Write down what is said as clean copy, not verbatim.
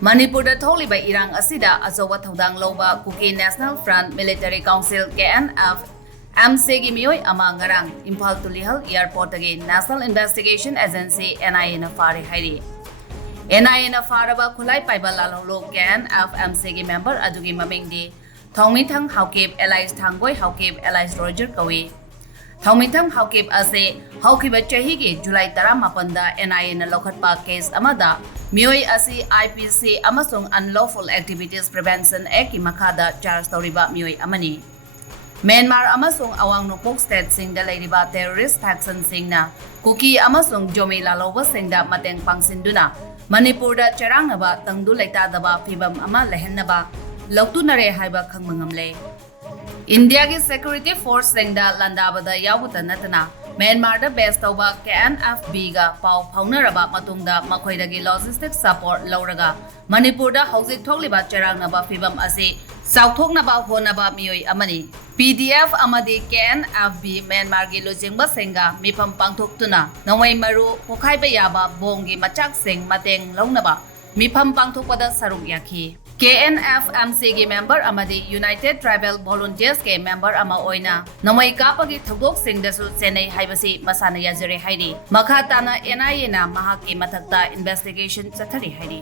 Manipurda Thokliba Irang Asida Azowa Thoudang Louba Kuki National Front Military Council Knf-Mc Mioi ama ngarang Imphal Tulihal Airport again National Investigation Agency NIA na Phare Hairi. NIA na Phare ba Kulai Paiba Lalolo Knf-Mc member adugi mamingdi Thongmithang Haukib Elias Thangboy Haukib Elias Roger Kawi. Thongmithang Haukib ase Haukiba Chahigi July Tara Mapanda NIA na Lokhatpa case amada Mioi asi IPC amasung Unlawful Activities Prevention Act makada charge tawriba Mioi amani. Myanmar amasung awang nukpok state singda leiriba terrorist faction singna kuki amasung jomi laloba singda mateng pangsinduna Manipurda Erangda tangdu leitadaba fibam ama lehennaba loktunare haiba khangmangamle. India ki security force singda landabada yawuta natana Myanmar da best tauba Knf-Mc ga pau phaunaraba matungda makhoidagi logistic support lauraga Manipurda hojik Thokliba Erangda fibam ase sauthoknaba honaba Mioi amani PDF amadi Knf-Mc Myanmar gi lojingba senga mifam pangthoktuna nawai maru pokhaiba yaba bongi machak sing mateng launaba mifam pangthokpada saruk yakhi Knf-Mc gi member amadi United Tribal Volunteers ke member ama oina namai kapagi thogok singdasu chenai haibasi masana yajare hairi makhatana NIA na mahaki mathakta investigation chathari hairi.